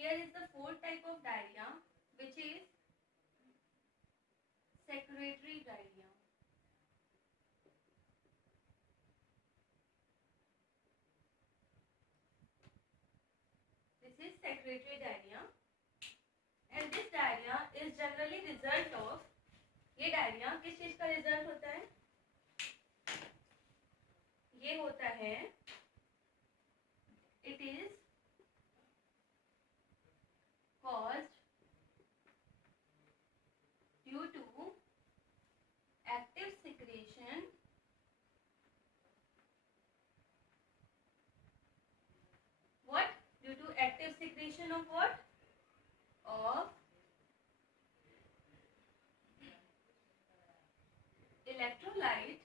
Here is the fourth type of diarrhea, which is secretory diarrhea. This is secretory diarrhea, and this diarrhea is generally result of, ये diarrhea किस चीज का result होता है? ये होता है, it is caused due to active secretion what? Due to active secretion of what? Of electrolyte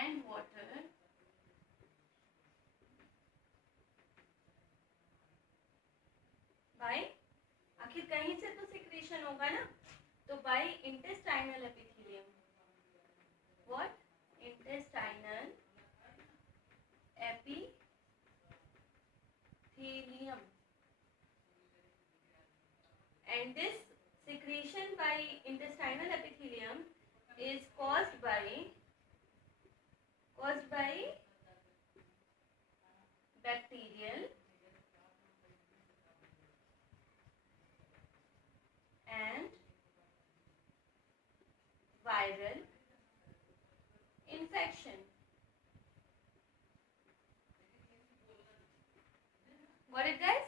and water by, आखिर कहीं से तो सिक्रेशन होगा ना, तो by intestinal epithelium. What? Intestinal epithelium. And this secretion by intestinal epithelium is caused by bacterial and viral infection. Got it, guys?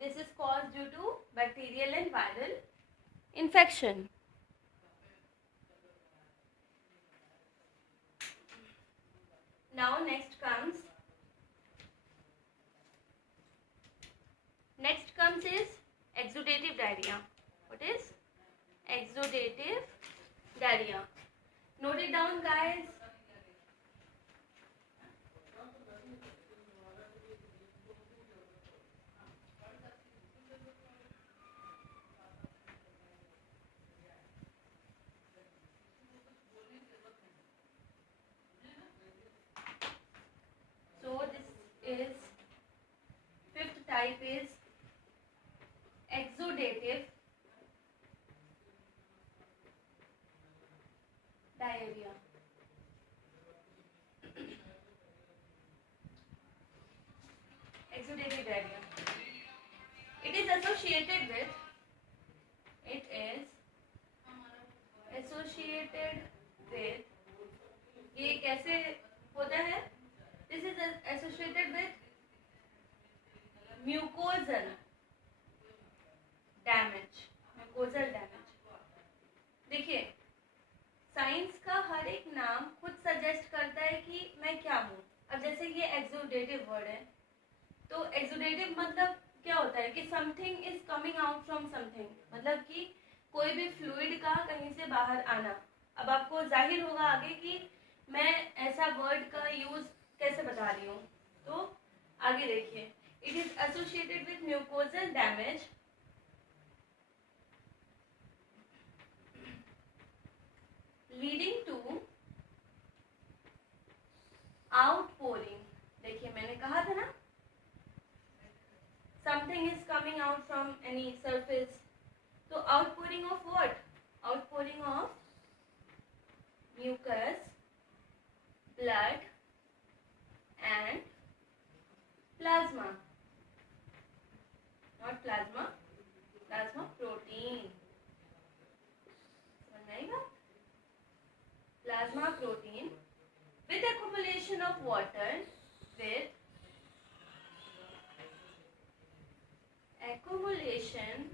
This is caused due to bacterial and viral infection. Now next comes is exudative diarrhea. What is exudative diarrhea? Note it down, guys. So this is fifth type is exudative diarrhea. Exudative diarrhea. It is associated with ये कैसे होता है? This is associated with mucosal damage. देखिए, science का हर एक नाम खुद suggest करता है कि मैं क्या हूँ. अब जैसे ये एक्सुडेटिव वर्ड है, तो एक्सुडेटिव मतलब क्या होता है कि something is coming out from something, मतलब कि कोई भी फ्लूइड का कहीं से बाहर आना. अब आपको जाहिर होगा आगे कि मैं ऐसा वर्ड का यूज कैसे बता रही हूँ, तो आगे देखिए. It is associated with mucosal damage leading to outpouring. देखिए मैंने कहा था ना, something is coming out from any surface. So outpouring of what? Outpouring of mucus, blood and plasma. Not plasma, plasma protein. समझ आई बात? Plasma protein with accumulation of water, with accumulation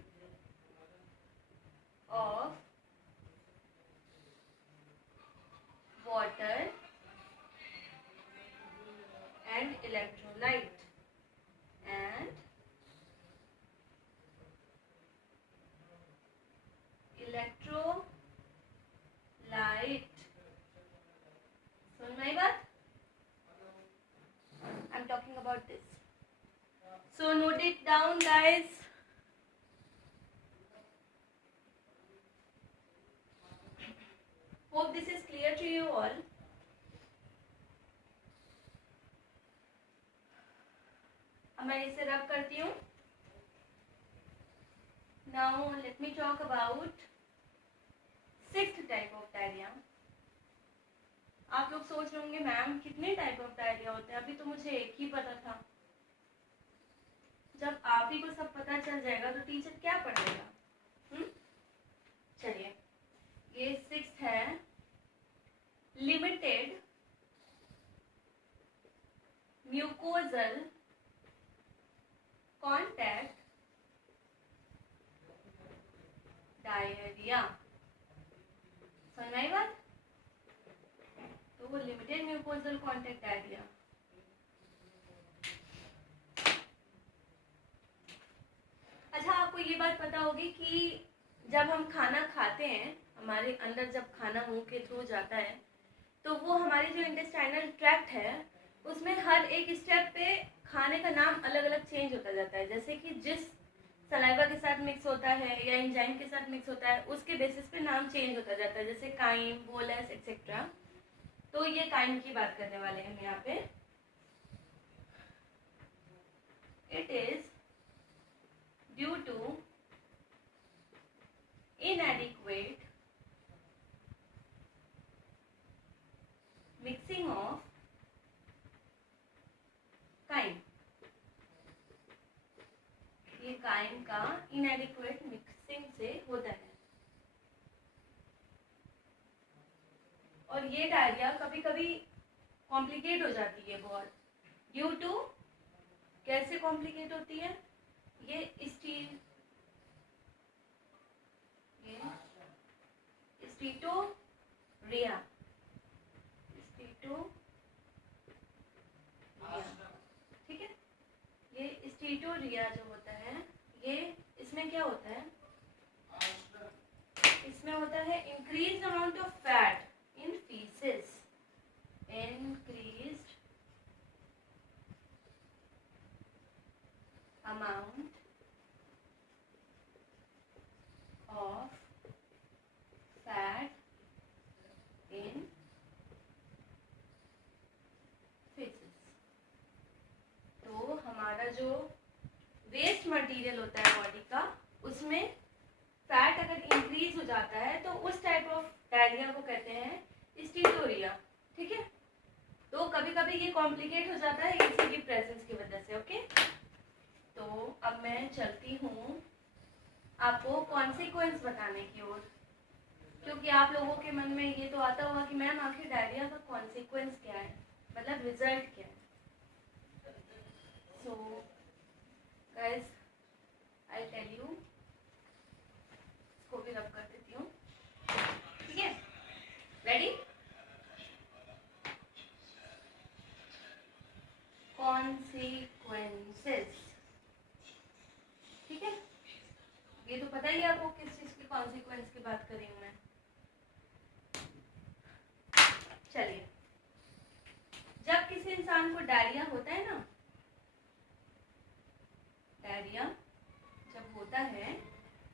of water and electrolyte समझ में आई बात? I'm talking about this. So note it down, guys. Hope this is clear to you all. अब मैं इसे रब करती हूँ। Now let me talk about 6th type of diarrhoea. आप लोग सोच रहे होंगे मैम कितने टाइप ऑफ डायरिया होते हैं, अभी तो मुझे एक ही पता था। जब आप ही को सब पता चल जाएगा तो टीचर क्या पढ़ाएगा। चलिए, ये 6th है लिमिटेड म्यूकोजल कॉन्टैक्ट डायरिया। समझ में आई बात? तो वो लिमिटेड म्यूकोजल कॉन्टैक्ट डायरिया। अच्छा, आपको ये बात पता होगी कि जब हम खाना खाते हैं, हमारे अंदर जब खाना मुंह के थ्रू जाता है तो वो हमारे जो इंटेस्टाइनल ट्रैक्ट है उसमें हर एक स्टेप पे खाने का नाम अलग अलग चेंज होता जाता है। जैसे कि जिस सलाइवा के साथ मिक्स होता है या एंजाइम के साथ मिक्स होता है उसके बेसिस पे नाम चेंज होता जाता है, जैसे काइम, बोलस एक्सेट्रा। तो ये काइम की बात करने वाले हैं हम यहाँ पे। It is due to inadequate mixing of chyme। ये काइम का inadequate mixing से होता है। और ये डायरिया कभी कभी कॉम्प्लिकेट हो जाती है बहुत, ड्यू टू, कैसे कॉम्प्लिकेट होती है, ये स्टीटोरिया। ठीक है, ये स्टीटोरिया जो होता है, ये इसमें क्या होता है, इसमें होता है increase amount of fat in faeces. Increased amount of fat in feces। तो हमारा जो वेस्ट मटेरियल होता है बॉडी का, उसमें फैट अगर इंक्रीज हो जाता है तो उस टाइप ऑफ डायरिया को कहते हैं स्टीटोरिया। ठीक है, तो कभी कभी ये कॉम्प्लिकेट हो जाता है इसी की प्रेजेंस की वजह से। ओके, तो अब मैं चलती हूँ आपको कॉन्सिक्वेंस बताने की ओर, क्योंकि आप लोगों के मन में ये तो आता होगा कि मैम आखिर डायरिया का कॉन्सिक्वेंस क्या है, मतलब रिजल्ट क्या है। So guys, I tell you, इसको भी रब कर देती हूँ। ठीक है, रेडी? कॉन्सिक्वेंसेस। ठीक है, ये तो पता ही है आपको किस चीज की कॉन्सिक्वेंस की बात कर रही हूँ मैं। चलिए, जब किसी इंसान को डायरिया होता है ना, डायरिया जब होता है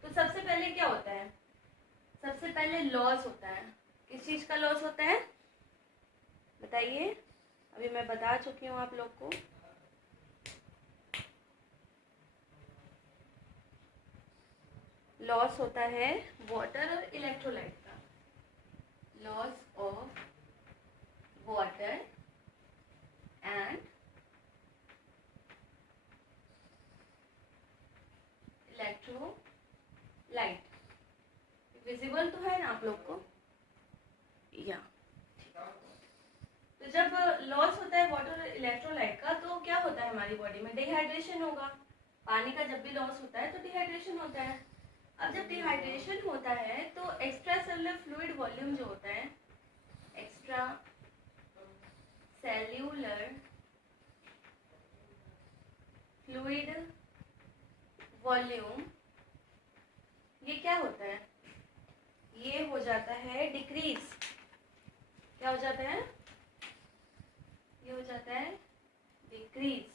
तो सबसे पहले क्या होता है, सबसे पहले लॉस होता है। किस चीज का लॉस होता है बताइए? अभी मैं बता चुकी हूँ आप लोग को। लॉस होता है वाटर और इलेक्ट्रोलाइट का। Loss of water and electrolyte. Visible तो है ना आप लोग को? या तो जब लॉस होता है वाटर और इलेक्ट्रोलाइट का तो क्या होता है हमारी बॉडी में? डिहाइड्रेशन होगा। पानी का जब भी लॉस होता है तो डिहाइड्रेशन होता है। अब जब डिहाइड्रेशन होता है तो एक्स्ट्रा सेलुलर फ्लूइड वॉल्यूम जो होता है, एक्स्ट्रा सेल्यूलर फ्लूइड वॉल्यूम, ये क्या होता है? ये हो जाता है डिक्रीज। क्या हो जाता है? ये हो जाता है डिक्रीज।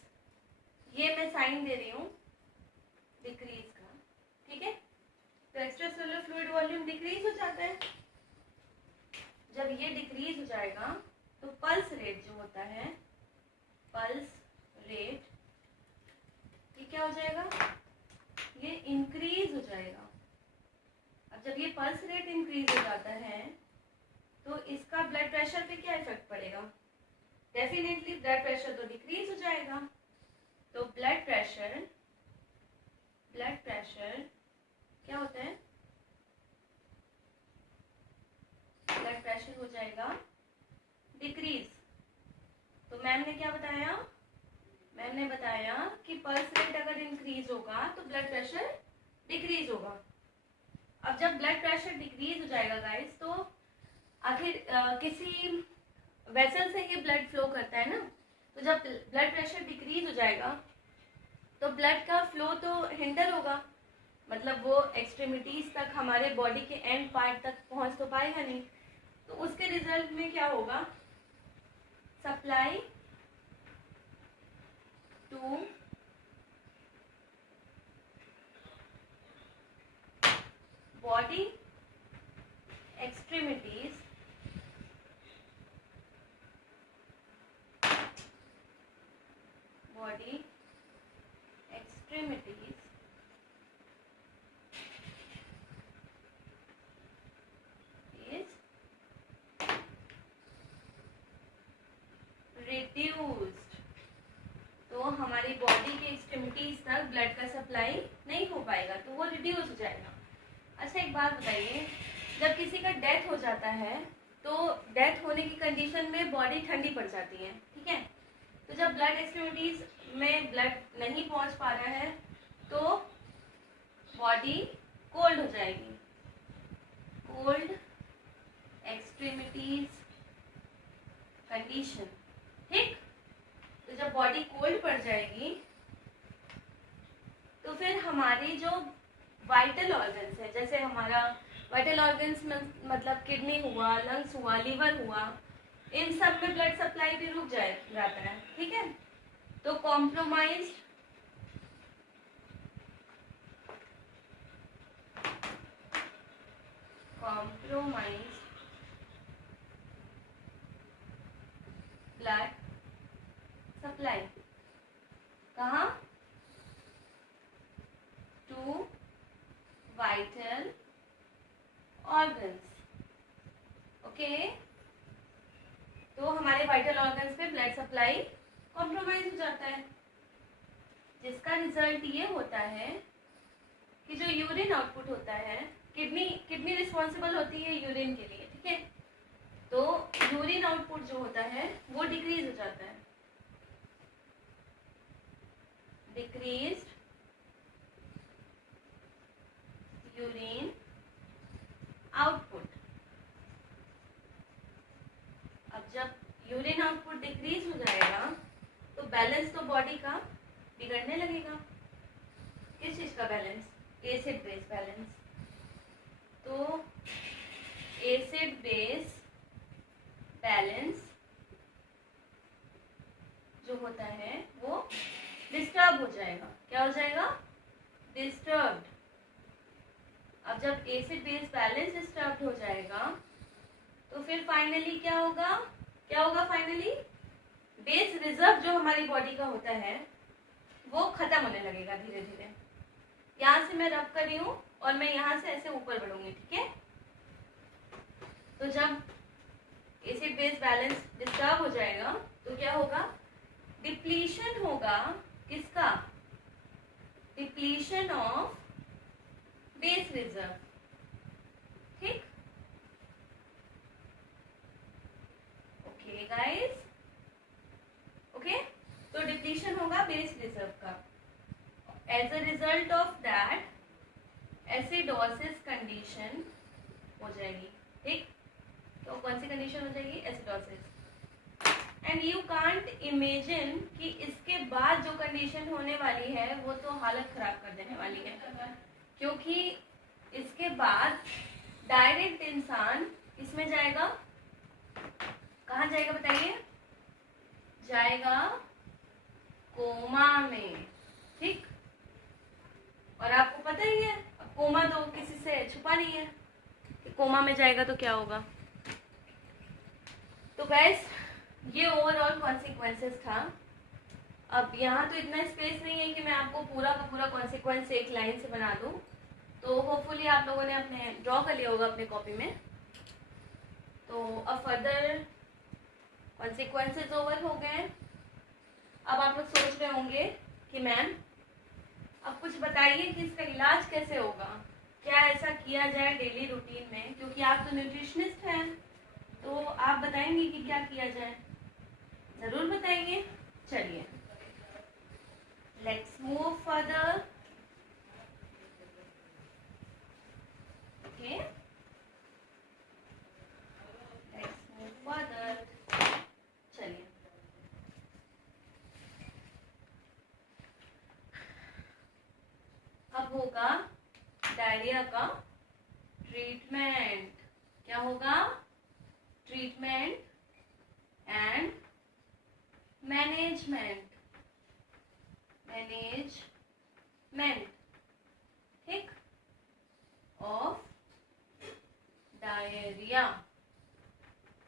ये मैं साइन दे रही हूँ डिक्रीज का। ठीक है, तो extra cellular fluid volume decrease हो जाता है। जब ये डिक्रीज हो जाएगा तो पल्स रेट जो होता है, पल्स रेट क्या हो जाएगा, ये इंक्रीज हो जाएगा। अब जब ये पल्स रेट इंक्रीज हो जाता है तो इसका ब्लड प्रेशर पे क्या इफेक्ट पड़ेगा, डेफिनेटली ब्लड प्रेशर तो डिक्रीज हो जाएगा। तो ब्लड प्रेशर क्या होता है, ब्लड प्रेशर हो जाएगा डिक्रीज। तो मैम ने क्या बताया, मैम ने बताया कि पल्स रेट अगर इंक्रीज होगा तो ब्लड प्रेशर डिक्रीज होगा। अब जब ब्लड प्रेशर डिक्रीज हो जाएगा गाइस, तो आखिर किसी वेसल से ही ब्लड फ्लो करता है ना, तो जब ब्लड प्रेशर डिक्रीज हो जाएगा तो ब्लड का फ्लो तो हिंडर होगा, मतलब वो एक्सट्रीमिटीज तक, हमारे बॉडी के एंड पार्ट तक पहुंच तो पाएगा नहीं। तो उसके रिजल्ट में क्या होगा, supply to body extremities is reduced। तो हमारी बॉडी के एक्सट्रीमिटीज तक ब्लड का सप्लाई नहीं हो पाएगा, तो वो रिड्यूस हो जाएगा। अच्छा एक बात बताइए, जब किसी का डेथ हो जाता है तो डेथ होने की कंडीशन में बॉडी ठंडी पड़ जाती है, ठीक है। तो जब ब्लड एक्सट्रीमिटीज में ब्लड नहीं पहुंच पा रहा है तो बॉडी कोल्ड हो जाएगी, कोल्ड एक्सट्रीमिटीज कंडीशन, ठीक। तो जब बॉडी कोल्ड पड़ जाएगी तो फिर हमारी जो वाइटल ऑर्गन्स है, जैसे हमारा वाइटल ऑर्गन्स में मतलब किडनी हुआ, लंग्स हुआ, लीवर हुआ, इन सब में ब्लड सप्लाई भी रुक जाता है, ठीक है। तो कॉम्प्रोमाइज्ड ब्लड सप्लाई कहाँ, टू वाइटल ऑर्गन्स, ओके। तो हमारे वाइटल ऑर्गन्स पे ब्लड सप्लाई कॉम्प्रोमाइज हो जाता है, जिसका रिजल्ट ये होता है कि जो यूरिन आउटपुट होता है, किडनी रिस्पॉन्सिबल होती है यूरिन के लिए, ठीक है। तो यूरिन आउटपुट जो होता है वो डिक्रीज हो जाता है, डिक्रीज्ड यूरिन आउटपुट। अब जब यूरिन आउटपुट डिक्रीज हो जाएगा तो बैलेंस तो बॉडी का बिगड़ने लगेगा। किस चीज का बैलेंस, एसिड बेस बैलेंस। तो एसिड बेस बैलेंस जो होता है वो डिस्टर्ब हो जाएगा। क्या हो जाएगा, डिस्टर्ब्ड। अब जब एसिड बेस बैलेंस डिस्टर्ब हो जाएगा तो फिर फाइनली क्या होगा, फाइनली बेस रिजर्व जो हमारी बॉडी का होता है वो खत्म होने लगेगा धीरे धीरे। यहाँ से मैं रब कर रही हूँ और मैं यहाँ से ऐसे ऊपर बढ़ूंगी, ठीक है। तो जब एसिड बेस बैलेंस डिस्टर्ब हो जाएगा तो क्या होगा, डिप्लीशन होगा, किसका, डिप्लीशन ऑफ बेस रिजर्व, ठीक। Okay guys, okay. तो डिप्लीशन होगा बेस रिजर्व का। As a result of that acidosis condition हो जाएगी, ठीक। तो कौन सी कंडीशन हो जाएगी, acidosis. And you can't imagine कि इसके बाद जो कंडीशन होने वाली है वो तो हालत खराब कर देने वाली है, क्योंकि इसके बाद डायरेक्ट इंसान इसमें जाएगा, कहाँ जाएगा बताइए, जाएगा कोमा में, ठीक। और आपको पता ही है कोमा तो किसी से छुपा नहीं है कि कोमा में जाएगा तो क्या होगा। तो गाइस ये ओवरऑल कॉन्सिक्वेंसेस था। अब यहाँ तो इतना स्पेस नहीं है कि मैं आपको पूरा का पूरा कॉन्सिक्वेंस एक लाइन से बना दूँ, तो होपफुली आप लोगों ने अपने ड्रॉ कर लिया होगा अपने कॉपी में। तो अब फर्दर कॉन्सिक्वेंसेस ओवर हो गए। अब आप लोग सोच रहे होंगे कि मैम अब कुछ बताइए कि इसका इलाज कैसे होगा, क्या ऐसा किया जाए डेली रूटीन में, क्योंकि आप तो न्यूट्रिशनिस्ट हैं, तो आप बताएंगे कि क्या किया जाए। ज़रूर बताएंगे। चलिए let's move further. Okay, let's move further. चलिए अब होगा डायरिया का ट्रीटमेंट। क्या होगा? Treatment and management. मैनेजमेंट, ठीक, ऑफ डायरिया।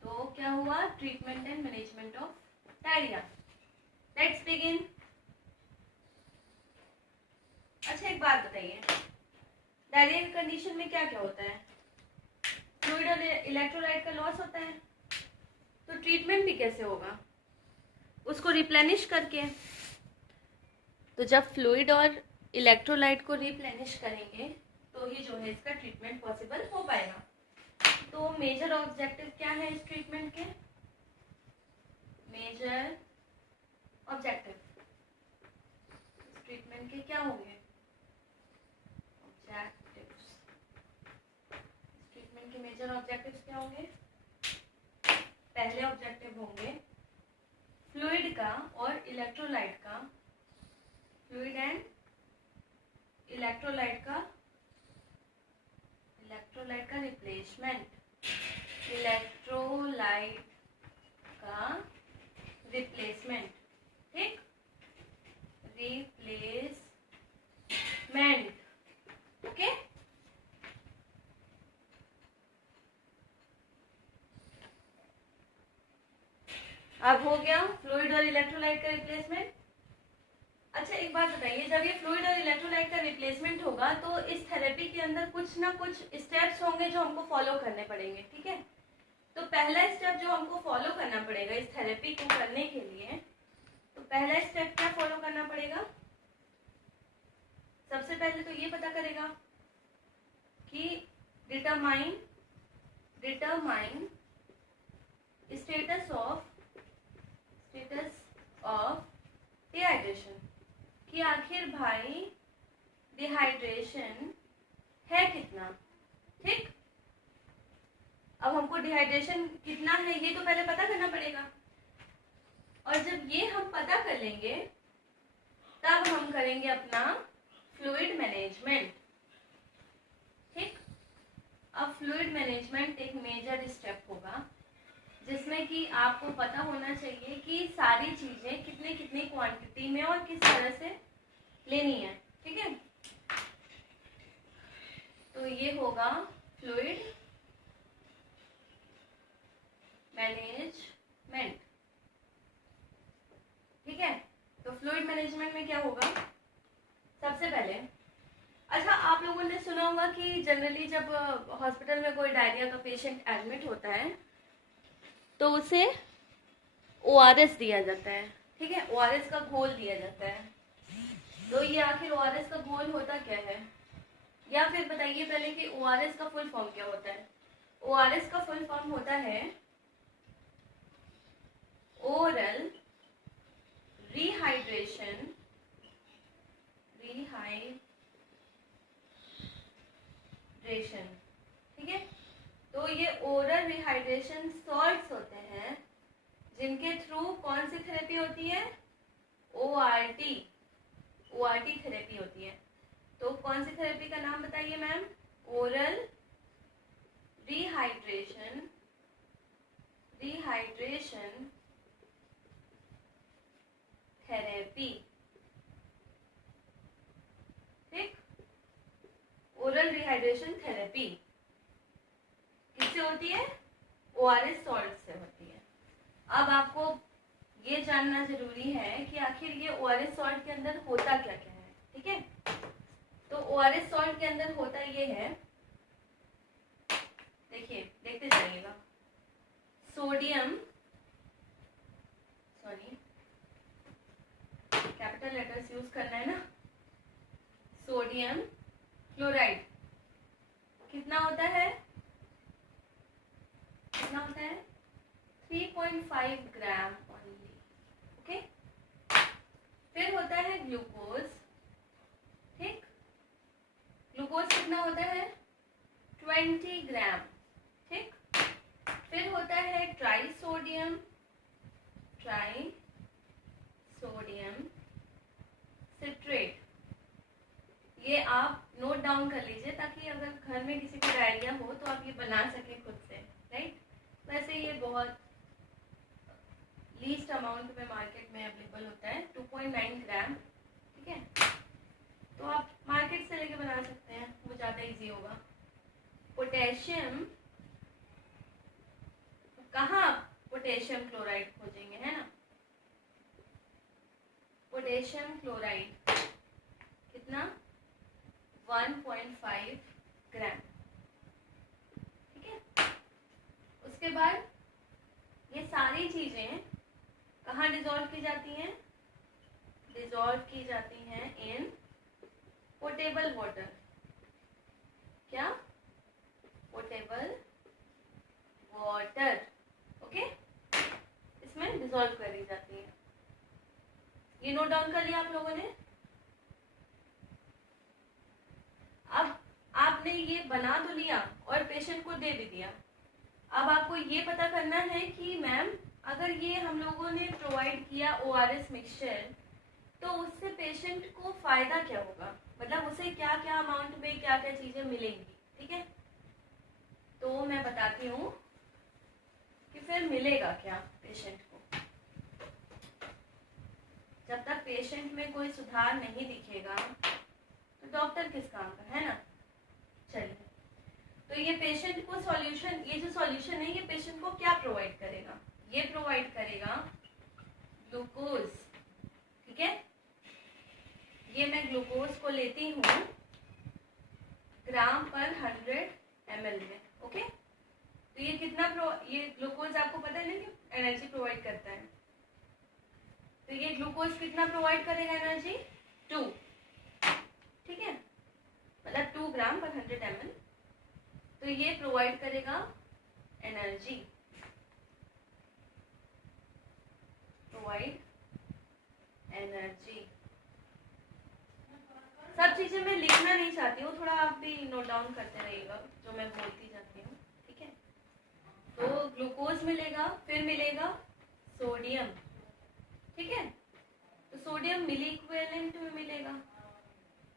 तो क्या हुआ? Treatment and management of diarrhoea. Let's begin. अच्छा एक बात बताइए, डायरिया की कंडीशन में क्या क्या होता है? फ्लूइड और इलेक्ट्रोलाइट का लॉस होता है। तो ट्रीटमेंट भी कैसे होगा? उसको रिप्लेनिश करके। तो जब फ्लूइड और इलेक्ट्रोलाइट को रिप्लेनिश करेंगे तो ही जो है इसका ट्रीटमेंट पॉसिबल हो पाएगा। तो मेजर ऑब्जेक्टिव क्या है इस ट्रीटमेंट के? मेजर ऑब्जेक्टिव इस ट्रीटमेंट के क्या होंगे? ऑब्जेक्टिव्स। इस ट्रीटमेंट के मेजर ऑब्जेक्टिव्स क्या होंगे? पहले ऑब्जेक्टिव होंगे फ्लूइड का और इलेक्ट्रोलाइट का, फ्लूइड एंड इलेक्ट्रोलाइट का रिप्लेसमेंट। इलेक्ट्रोलाइट का रिप्लेसमेंट, ठीक, रिप्लेसमेंट। ओके, अब हो गया फ्लूइड और इलेक्ट्रोलाइट का रिप्लेसमेंट। अच्छा एक बात बताइए, जब ये फ्लूइड और इलेक्ट्रोलाइट का रिप्लेसमेंट होगा तो इस थेरेपी के अंदर कुछ ना कुछ स्टेप्स होंगे जो हमको फॉलो करने पड़ेंगे, ठीक है? तो पहला स्टेप जो हमको फॉलो करना पड़ेगा इस थेरेपी को करने के लिए, तो पहला स्टेप क्या फॉलो करना पड़ेगा? सबसे पहले तो ये पता करेगा कि डिटरमाइन स्टेटस ऑफ डिहाइड्रेशन, कि आखिर भाई डिहाइड्रेशन है कितना, ठीक। अब हमको डिहाइड्रेशन कितना है ये तो पहले पता करना पड़ेगा, और जब ये हम पता कर लेंगे तब हम करेंगे अपना फ्लूइड मैनेजमेंट, ठीक। अब फ्लूइड मैनेजमेंट एक मेजर स्टेप होगा जिसमें कि आपको पता होना चाहिए कि सारी चीजें कितने कितनी क्वांटिटी में और किस तरह से लेनी है, ठीक है। तो ये होगा फ्लूइड मैनेजमेंट, ठीक है। तो फ्लूइड मैनेजमेंट में क्या होगा? सबसे पहले, अच्छा आप लोगों ने सुना होगा कि जनरली जब हॉस्पिटल में कोई डायरिया का पेशेंट एडमिट होता है तो उसे ORS दिया जाता है, ठीक है। ORS का घोल दिया जाता है। तो ये आखिर ORS का घोल होता क्या है, या फिर बताइए पहले कि ORS का फुल फॉर्म क्या होता है? ORS का फुल फॉर्म होता है ओरल रिहाइड्रेशन ठीक है। तो ये ओरल रिहाइड्रेशन सॉल्ट्स होते हैं जिनके थ्रू कौन सी थेरेपी होती है? ORT थेरेपी होती है। तो कौन सी थेरेपी का नाम बताइए मैम? ओरल रिहाइड्रेशन थेरेपी, ठीक। ओरल रिहाइड्रेशन थेरेपी किससे होती है? ORS सॉल्ट से होती है। अब आपको ये जानना जरूरी है कि आखिर ये ORS सॉल्ट के अंदर होता क्या क्या है। ठीक है, तो ORS सॉल्ट के अंदर होता ये है, देखिए देखते जाइएगा, sodium, sorry capital letters use करना है ना, सोडियम क्लोराइड कितना होता है, कितना होता है 3.5 ग्राम ओनली। ओके, फिर होता है ग्लूकोज। ठीक, ग्लूकोज कितना होता है 20 ग्राम। ठीक, फिर होता है ट्राई सोडियम सिट्रेट। ये आप नोट डाउन कर लीजिए ताकि अगर घर में किसी को डायरिया हो तो आप ये बना सके खुद से, राइट। वैसे ये बहुत लीस्ट अमाउंट में मार्केट में अवेलेबल होता है, 2.9 ग्राम। ठीक है, तो आप मार्केट से लेके बना सकते हैं, वो ज़्यादा इजी होगा। पोटेशियम, कहाँ पोटेशियम क्लोराइड खोजेंगे, है ना, पोटेशियम क्लोराइड कितना 1.5 ग्राम। ठीक है, उसके बाद ये सारी चीजें कहाँ डिजोल्व की जाती हैं, डिजोल्व की जाती हैं इन पोटेबल वाटर। क्या, पोटेबल वाटर। ओके, इसमें डिजोल्व कर दी जाती है। ये नोट डाउन कर लिया आप लोगों ने। अब आपने ये बना तो लिया और पेशेंट को दे भी दिया। अब आपको ये पता करना है कि मैम अगर ये हम लोगों ने प्रोवाइड किया ORS मिक्सचर तो उससे पेशेंट को फायदा क्या होगा, मतलब उसे क्या क्या अमाउंट में क्या क्या चीजें मिलेंगी। ठीक है, तो मैं बताती हूँ कि फिर मिलेगा क्या पेशेंट को। जब तक पेशेंट में कोई सुधार नहीं दिखेगा तो डॉक्टर किस काम का, है ना। चलिए, तो ये पेशेंट को सॉल्यूशन, ये जो सॉल्यूशन है ये पेशेंट को क्या प्रोवाइड करेगा, ये प्रोवाइड करेगा ग्लूकोज। ठीक है, ये मैं ग्लूकोज को लेती हूँ ग्राम पर 100 ml में। ओके, तो ये कितना ये ग्लूकोज आपको पता है ना कि एनर्जी प्रोवाइड करता है, तो ये ग्लूकोज कितना प्रोवाइड करेगा एनर्जी 2। ठीक है, मतलब 2 ग्राम पर 100 ml, तो ये प्रोवाइड करेगा एनर्जी, प्रोवाइड एनर्जी। सब चीजें मैं लिखना नहीं चाहती हूँ, थोड़ा आप भी नोट डाउन करते रहिएगा जो मैं बोलती जाती हूँ। ठीक है, तो ग्लूकोज मिलेगा, फिर मिलेगा सोडियम। ठीक है, तो सोडियम मिली इक्विवेलेंट में मिलेगा,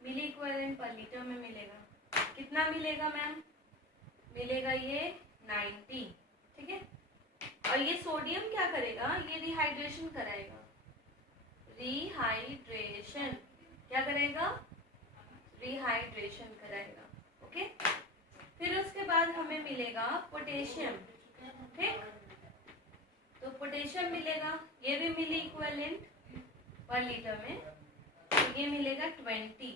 मिली इक्विवेलेंट पर लीटर में मिलेगा। कितना मिलेगा मैम, मिलेगा ये 90। ठीक है, और ये सोडियम क्या करेगा, ये रिहाइड्रेशन कराएगा, रिहाइड्रेशन क्या करेगा, रिहाइड्रेशन कराएगा। ओके, फिर उसके बाद हमें मिलेगा पोटेशियम। ठीक, तो पोटेशियम मिलेगा, ये भी मिली इक्विवेलेंट पर लीटर में, तो ये मिलेगा 20।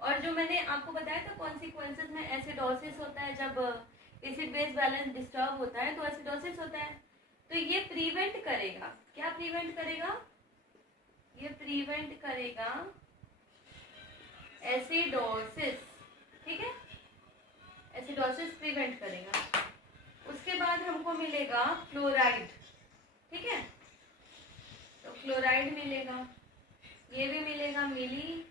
और जो मैंने आपको बताया था कॉन्सिक्वेंसेस में एसिडोसिस होता है, जब एसिड बेस बैलेंस डिस्टर्ब होता है तो एसिडोसिस होता है, तो ये प्रिवेंट करेगा। क्या प्रिवेंट करेगा, ये प्रिवेंट करेगा एसिडोसिस। ठीक है, एसिडोसिस प्रिवेंट करेगा। उसके बाद हमको मिलेगा फ्लोराइड। ठीक है, तो फ्लोराइड मिलेगा, ये भी मिलेगा मिली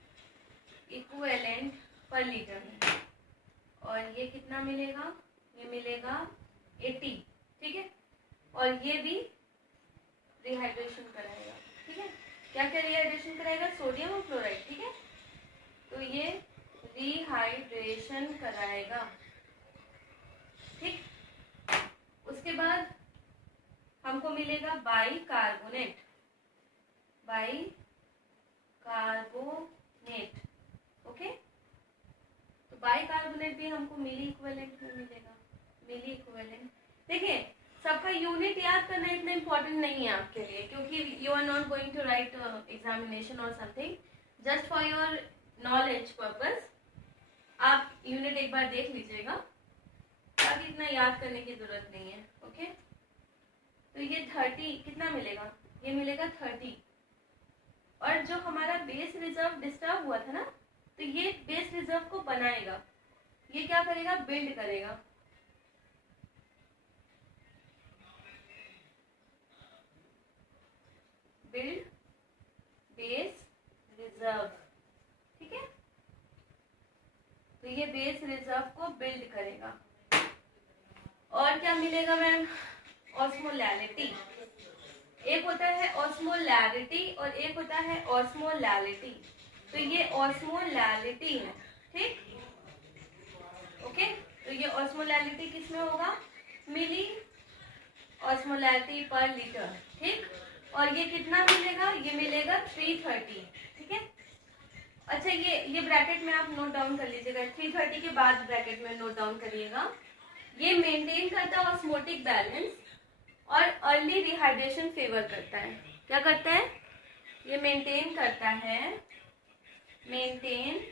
इक्विवेलेंट पर लीटर में, और ये कितना मिलेगा, ये मिलेगा 80। ठीक है, और ये भी रिहाइड्रेशन कराएगा। ठीक है, क्या क्या रिहाइड्रेशन कराएगा, सोडियम और क्लोराइड। ठीक है, तो ये रिहाइड्रेशन कराएगा। ठीक, उसके बाद हमको मिलेगा बाइकार्बोनेट, बाइकार्बोनेट। ओके, तो बाइकार्बोनेट भी हमको मिली इक्विवेलेंट में मिलेगा, मिली इक्विवेलेंट। देखिए सबका यूनिट याद करना इतना इम्पोर्टेंट नहीं है आपके लिए, क्योंकि you are not going to write examination और something, just for your knowledge purpose आप यूनिट एक बार देख लीजिएगा, बाकी इतना याद करने की जरूरत नहीं है। ओके, तो ये 30 कितना मिलेगा, ये मिलेगा 30। और जो हमारा बेस रिजर्व डिस्टर्ब हुआ था ना, तो ये बेस रिजर्व को बनाएगा, ये क्या करेगा, बिल्ड करेगा। बिल्ड बेस रिजर्व, ठीक है, तो ये बेस रिजर्व को बिल्ड करेगा। और क्या मिलेगा मैम, ऑस्मोलैरिटी। एक होता है ऑस्मोलैरिटी और एक होता है ऑस्मोलैरिटी, तो ये ऑस्मोलैरिटी है, ठीक। ओके, तो ये ऑस्मोलैरिटी किसमें होगा, मिली ऑस्मोलैरिटी पर लीटर, ठीक। और ये कितना मिलेगा, ये मिलेगा 330, ठीक है। अच्छा, ये ब्रैकेट में आप नोट डाउन कर लीजिएगा, 330 के बाद ब्रैकेट में नोट डाउन करिएगा। ये मेंटेन करता है ऑस्मोटिक बैलेंस और अर्ली रिहाइड्रेशन फेवर करता है। क्या करता है, ये मेंटेन करता है, मेंटेन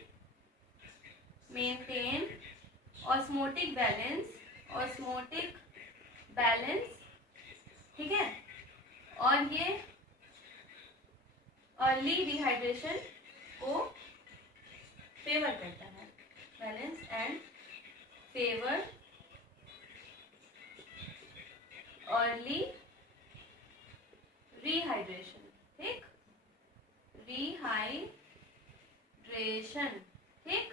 ऑस्मोटिक बैलेंस, ठीक है। और ये अर्ली रिहाइड्रेशन को फेवर करता है, balance and favour early rehydration, ठीक, रिहाइड्रेशन, ठीक।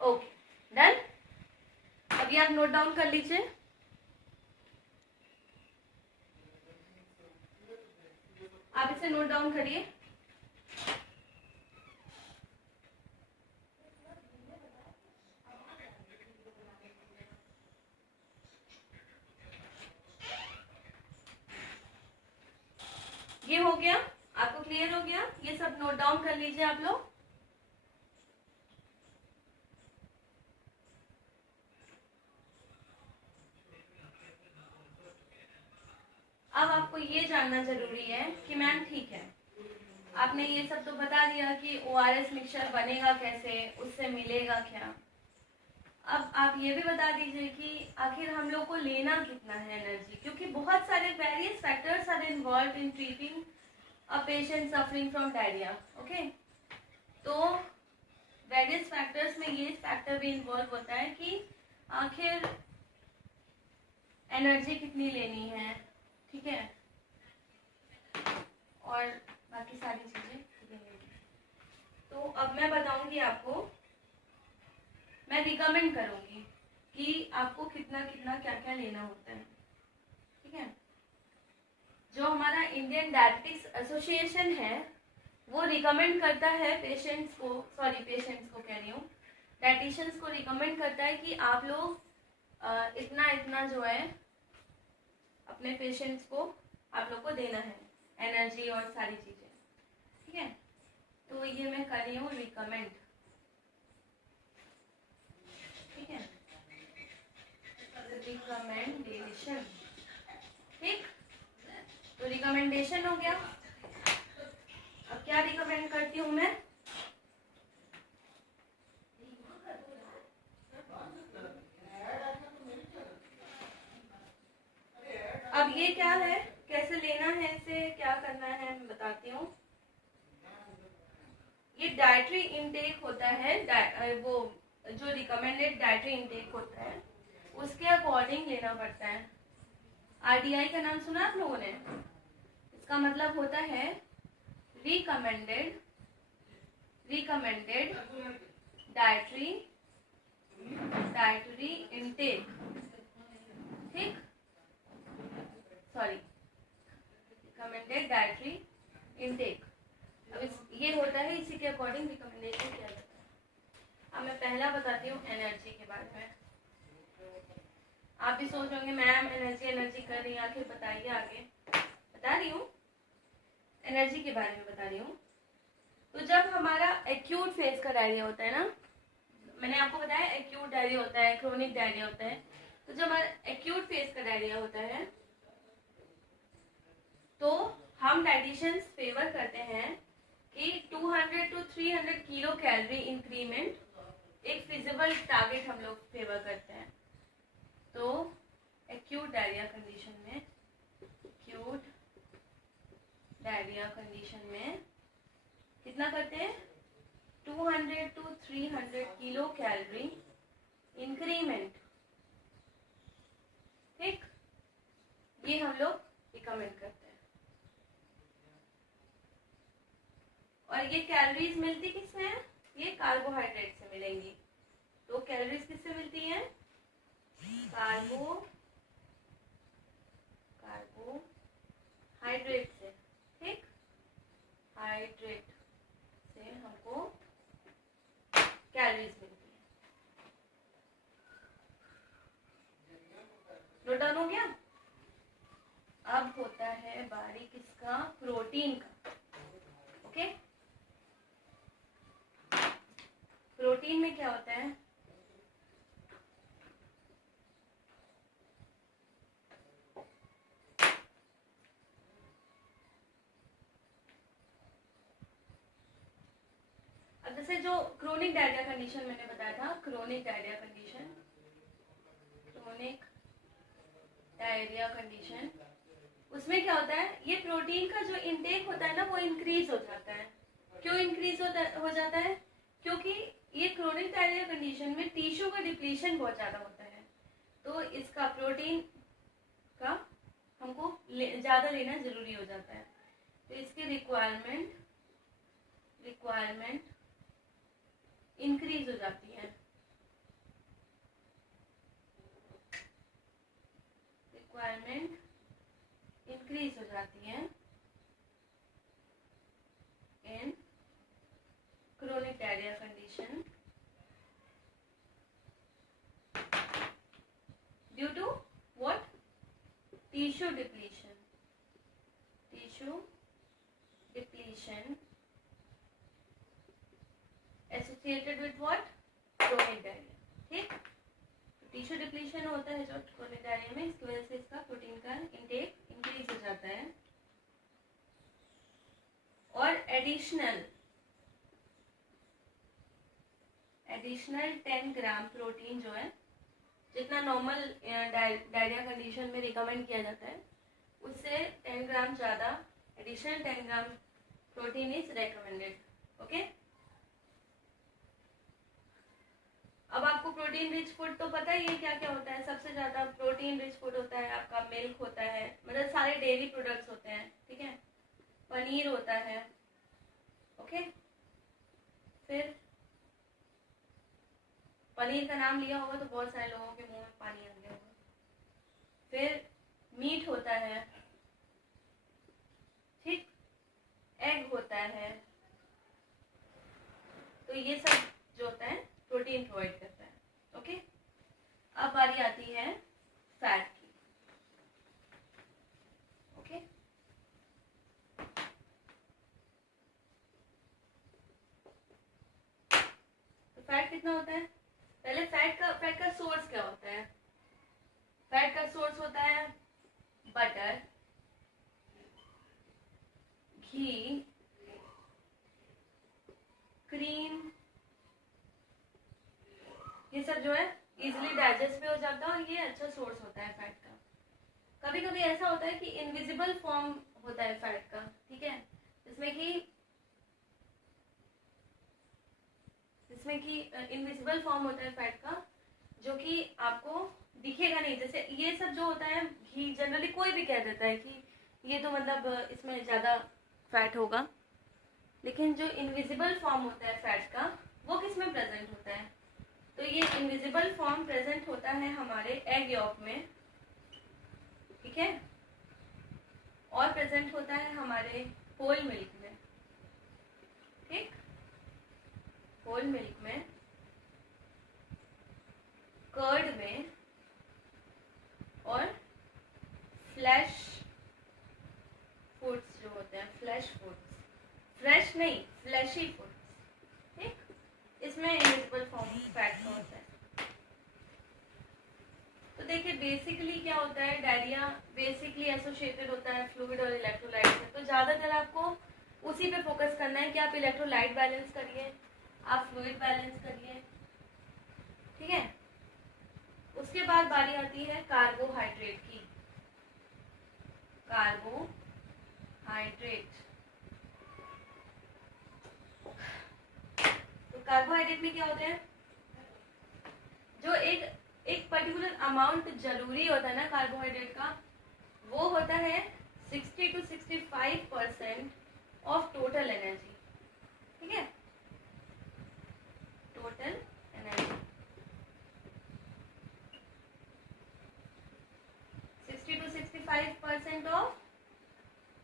Okay, done. अभी आप नोट डाउन कर लीजिए। आप इसे नोट डाउन करिए। ये हो गया, आपको क्लियर हो गया, ये सब नोट डाउन कर लीजिए आप लोग। अब आपको ये जानना जरूरी है कि मैम ठीक है, आपने ये सब तो बता दिया कि ORS मिक्सचर बनेगा कैसे, उससे मिलेगा क्या। अब आप ये भी बता दीजिए कि आखिर हम लोग को लेना कितना है एनर्जी, क्योंकि बहुत सारे various factors are involve in treating a patient suffering from diarrhoea. Okay, तो वेरियस फैक्टर्स में ये फैक्टर भी इन्वॉल्व होता है कि आखिर एनर्जी कितनी लेनी है, ठीक है, और बाकी सारी चीजें। तो अब मैं बताऊंगी आपको, मैं रिकमेंड करूंगी कि आपको कितना कितना क्या क्या लेना होता है, ठीक है। जो हमारा इंडियन डायबिटिक्स एसोसिएशन है वो रिकमेंड करता है पेशेंट्स को कह रही हूँ, डाइटिशियंस को रिकमेंड करता है कि आप लोग इतना इतना जो है अपने पेशेंट्स को आप लोग को देना है, एनर्जी और सारी चीजें, ठीक है। तो ये मैं कर रही हूँ रिकमेंड, ठीक है, रिकमेंडेशन, ठीक। तो रिकमेंडेशन हो गया। अब क्या रिकमेंड करती हूँ मैं, अब ये क्या है, कैसे लेना है, इसे क्या करना है मैं बताती हूँ। ये डाइटरी इनटेक होता है, वो जो रिकमेंडेड डाइटरी इनटेक होता है उसके अकॉर्डिंग लेना पड़ता है। RDI का नाम सुना आप लोगों ने, इसका मतलब होता है रिकमेंडेड डाइटरी इनटेक, ठीक, सॉरी, रिकमेंडेड डाइटरी इनटेक। अब ये होता है, इसी के अकॉर्डिंग रिकमेंडेशन किया जाता है। अब मैं पहला बताती हूँ एनर्जी के बारे में। आप भी सोच रहे होंगे मैम एनर्जी कर रही है, आखिर बताइए आगे। बता रही हूँ, एनर्जी के बारे में बता रही हूँ। तो जब हमारा एक्यूट फेज का डायरिया होता है ना, मैंने आपको बताया एक्यूट डायरिया होता है, क्रोनिक डायरिया होता है, तो जब हमारा एक्यूट फेज का डायरिया होता है तो हम डाइटिशियंस फेवर करते हैं कि 200 to 300 किलो कैलोरी इंक्रीमेंट एक फिजिबल टारगेट हम लोग फेवर करते हैं। तो एक्यूट डायरिया कंडीशन में कितना करते हैं, 200 to 300 किलो कैलोरी इंक्रीमेंट, ठीक, ये हम लोग रिकमेंड करते हैं। और ये कैलोरीज मिलती किससे है, ये कार्बोहाइड्रेट से मिलेंगी। तो कैलोरीज किससे मिलती हैं, कार्बोहाइड्रेट से, ठीक, हाइड्रेट से हमको कैलोरीज मिलती है। नोट डाउन हो गया। अब होता है बारी किसका, प्रोटीन का। ओके, प्रोटीन में क्या होता है, अब जैसे जो क्रोनिक डायरिया कंडीशन मैंने बताया था, क्रोनिक डायरिया कंडीशन, उसमें क्या होता है, ये प्रोटीन का जो इनटेक होता है ना वो इंक्रीज हो जाता है। क्यों इंक्रीज हो जाता है, क्योंकि ये क्रोनिक डायरिया कंडीशन में टिश्यू का डिप्लीशन बहुत ज्यादा होता है। तो इसका प्रोटीन का हमको ज्यादा लेना जरूरी हो जाता है। तो इसकी रिक्वायरमेंट इंक्रीज हो जाती है, in chronic diarrhoea condition due to what, tissue depletion associated with what, chronic diarrhoea, ठीक। टिश्यू डिप्लीशन होता है जो क्रोनिक डायरिया में, इसकी वजह से इसका प्रोटीन का इंटेक इंक्रीज हो जाता है। और एडिशनल 10 ग्राम प्रोटीन जो है, जितना नॉर्मल डायरिया कंडीशन में रिकमेंड किया जाता है उससे 10 ग्राम ज़्यादा, additional 10 gram protein is recommended. Okay, अब आपको प्रोटीन रिच फूड तो पता ही है क्या क्या होता है। सबसे ज़्यादा प्रोटीन रिच फूड होता है आपका मिल्क होता है, मतलब सारे डेयरी प्रोडक्ट्स होते हैं, ठीक है, पनीर होता है, ओके। फिर पनीर का नाम लिया होगा तो बहुत सारे लोगों के मुंह में पानी आ गया होगा। फिर मीट होता है, ठीक, एग होता है। तो ये सब जो होता है प्रोटीन प्रोवाइड करता है, ओके। अब बारी आती है फैट की, ओके। तो फैट कितना होता है, पहले फैट का सोर्स क्या होता है। फैट का सोर्स होता है बटर, घी, क्रीम, ये सब जो है इजीली डाइजेस्ट भी हो जाता है और ये अच्छा सोर्स होता है फैट का। कभी कभी ऐसा होता है कि इनविजिबल फॉर्म होता है फैट का, ठीक है, जिसमें कि इनविजिबल फॉर्म होता है फैट का, जो कि आपको दिखेगा नहीं। जैसे ये सब जो होता है घी, जनरली कोई भी कह देता है कि ये तो मतलब इसमें ज़्यादा फैट होगा, लेकिन जो इनविजिबल फॉर्म होता है फैट का वो किस में प्रेजेंट होता है। तो ये इनविजिबल फॉर्म प्रेजेंट होता है हमारे एग यॉक में, ठीक है, और प्रेजेंट होता है हमारे होल मिल्क में, ठीक, होल मिल्क में, कर्ड में और फ्लैश फूड्स जो होते हैं, फ्लैश फूड्स, फ्रेश नहीं, फ्लैशी फूड्स, ठीक, इसमें इनविजिबल फॉर्म फैट का होता है। तो देखिए बेसिकली क्या होता है, डायरिया बेसिकली एसोसिएटेड होता है फ्लूइड और इलेक्ट्रोलाइट से। तो ज़्यादातर आपको उसी पे फोकस करना है कि आप इलेक्ट्रोलाइट बैलेंस करिए, आप फ्लूइड बैलेंस करिए, ठीक है। उसके बाद बारी आती है कार्बोहाइड्रेट की। कार्बोहाइड्रेट, तो कार्बोहाइड्रेट में क्या होता है, जो एक पर्टिकुलर अमाउंट जरूरी होता है ना कार्बोहाइड्रेट का, वो होता है 60 to 65% ऑफ टोटल एनर्जी, ठीक है, total energy 60 to 65% of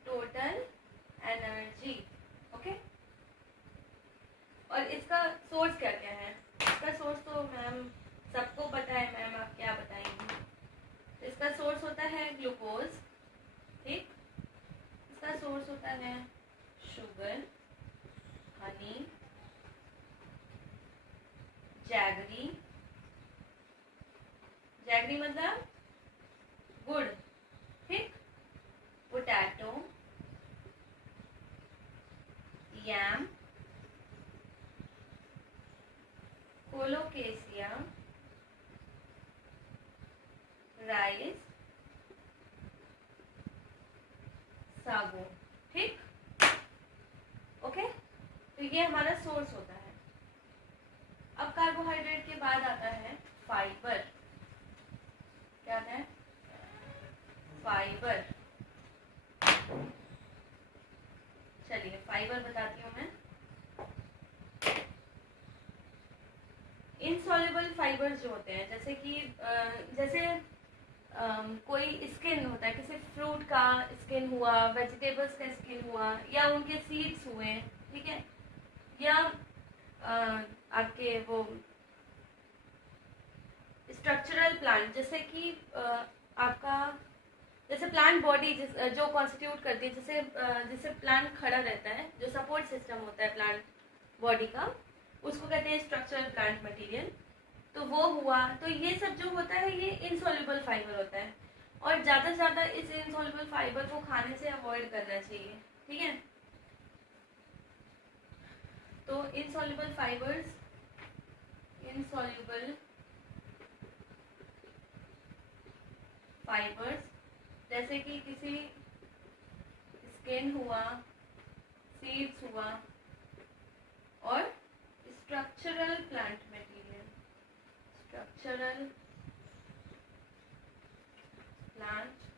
total energy, okay. और इसका सोर्स क्या क्या है, इसका सोर्स तो मैम सबको पता है, मैम आप क्या बताएंगे। इसका सोर्स होता है ग्लूकोज, ठीक, इसका सोर्स होता है शुगर, हनी, जैगरी, जैगरी मतलब गुड़, ठीक, पोटैटो, यम, कोलोकेसिया, राइस, सागो, ठीक, ओके। तो ये हमारा सोर्स होता है। अब कार्बोहाइड्रेट के बाद आता है फाइबर। क्या आता है, फाइबर। चलिए फाइबर बताती हूँ मैं। इनसॉल्युबल फाइबर्स जो होते हैं, जैसे कि कोई स्किन होता है, किसी फ्रूट का स्किन हुआ, वेजिटेबल्स का स्किन हुआ, या उनके सीड्स हुए, ठीक है, या आपके वो स्ट्रक्चरल प्लांट, जैसे कि आपका जैसे प्लांट बॉडी जो कॉन्स्टिट्यूट करती है, जिससे प्लांट खड़ा रहता है, जो सपोर्ट सिस्टम होता है प्लांट बॉडी का, उसको कहते हैं स्ट्रक्चरल प्लांट मटेरियल। तो वो हुआ, तो ये सब जो होता है ये इनसॉल्युबल फाइबर होता है, और ज़्यादा से ज़्यादा इस इनसॉल्युबल फाइबर को खाने से अवॉइड करना चाहिए, ठीक है। तो इनसॉल्युबल फाइबर्स जैसे कि किसी स्किन हुआ, सीड्स हुआ, और structural plant material, structural plant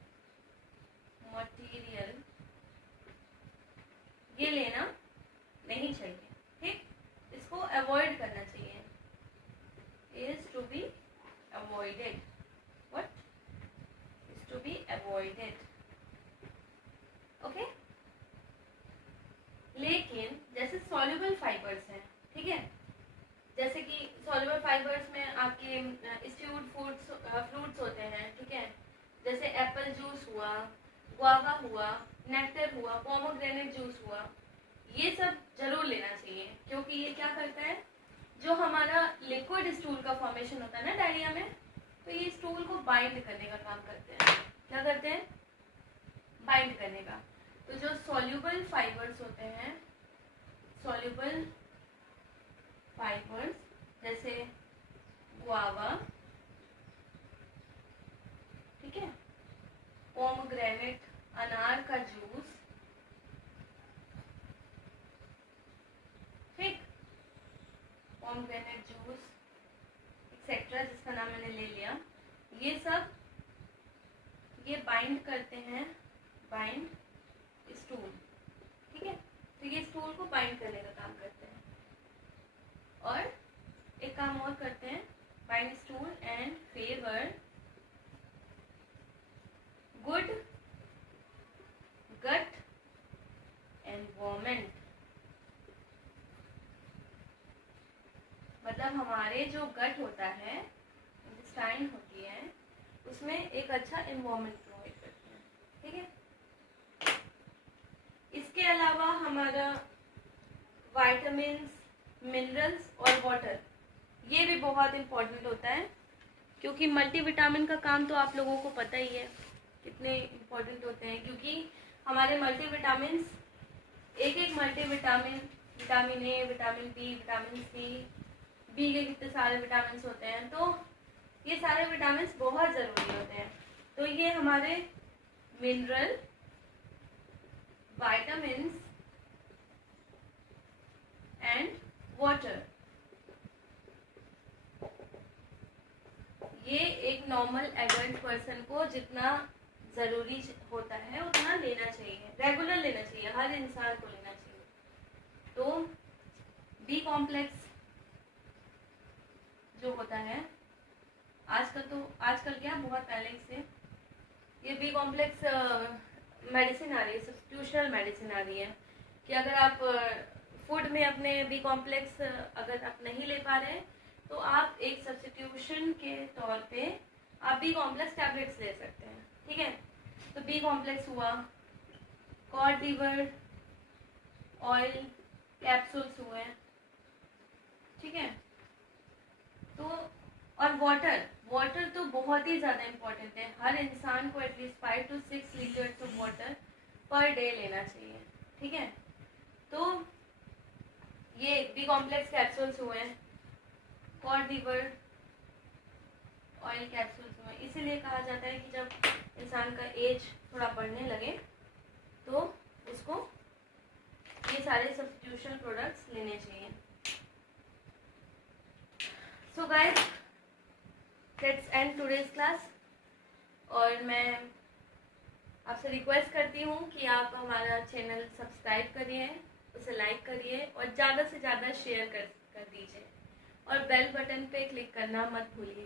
material, ये लेना नहीं चाहिए, ठीक, इसको अवॉइड करना चाहिए, is to be avoided, what is to be avoided, okay. लेकिन जैसे सॉल्युबल फाइबर्स हैं, ठीक है, जैसे कि सॉल्युबल फाइबर्स में आपके स्ट्यूड फ्रूट्स होते हैं, ठीक है, जैसे एप्पल जूस हुआ, गुआवा हुआ, नेक्टर हुआ, पोमोग्रेनेट जूस हुआ, ये सब जरूर लेना चाहिए, क्योंकि ये क्या करता है, जो हमारा लिक्विड स्टूल का फॉर्मेशन होता है ना डायरिया में, तो ये स्टूल को बाइंड करने का काम करते हैं। क्या करते हैं, बाइंड करने का। तो जो सॉल्युबल फाइबर्स होते हैं, सॉल्युबल फाइबर्स जैसे गुआवा, ठीक है, पोमोग्रेनेट अनार का जूस, ठीक, पोमोग्रेनेट जूस एक्सेट्रा, जिसका नाम मैंने ले लिया, ये सब ये बाइंड करते हैं, बाइंड स्टूल, ठीक है, तो ये स्टूल को बाइंड करने का काम करते हैं। और एक काम और करते हैं, bind stool and favour good gut environment, मतलब हमारे जो गट होता है, इंटेस्टाइन होती है, उसमें एक अच्छा एनवायरमेंट प्रोवाइड करते हैं, ठीक है। इसके अलावा हमारा विटामिन्स, मिनरल्स और वाटर, ये भी बहुत इम्पोर्टेंट होता है, क्योंकि मल्टीविटामिन का काम तो आप लोगों को पता ही है कितने इम्पोर्टेंट होते हैं, क्योंकि हमारे मल्टीविटामिन, एक एक multivitamin, vitamin A, vitamin B, vitamin C, B के कितने सारे विटामिन होते हैं, तो ये सारे विटामिन बहुत ज़रूरी होते हैं। तो ये हमारे मिनरल, विटामिन एंड वाटर, ये एक नॉर्मल एडल्ट पर्सन को जितना ज़रूरी होता है उतना लेना चाहिए, रेगुलर लेना चाहिए, हर इंसान को लेना चाहिए। तो बी कॉम्प्लेक्स जो होता है आजकल क्या, बहुत पहले से ये बी कॉम्प्लेक्स मेडिसिन आ रही है, सब्स्टिट्यूशनल मेडिसिन आ रही है कि अगर आप फूड में अपने बी कॉम्प्लेक्स अगर आप नहीं ले पा रहे तो आप एक सब्स्टिट्यूशन के तौर पे आप बी कॉम्प्लेक्स टैबलेट्स ले सकते हैं, ठीक है। तो बी कॉम्प्लेक्स हुआ, कॉड लिवर ऑयल कैप्सूल्स हुए, ठीक है। तो और वाटर तो बहुत ही ज़्यादा इम्पोर्टेंट है, हर इंसान को at least 5 to 6 litres of water per day लेना चाहिए, ठीक है। तो ये बी कॉम्प्लेक्स कैप्सूल्स हुए, कॉड लिवर ऑयल कैप्सूल्स हुए। इसीलिए कहा जाता है कि जब इंसान का एज थोड़ा बढ़ने लगे तो उसको ये सारे सब्स्टिट्यूशन प्रोडक्ट्स लेने चाहिए। So guys, let's end today's class. और मैं आपसे रिक्वेस्ट करती हूँ कि आप हमारा चैनल सब्सक्राइब करिए, उसे लाइक करिए और ज़्यादा से ज़्यादा शेयर कर दीजिए और बेल बटन पे क्लिक करना मत भूलिए।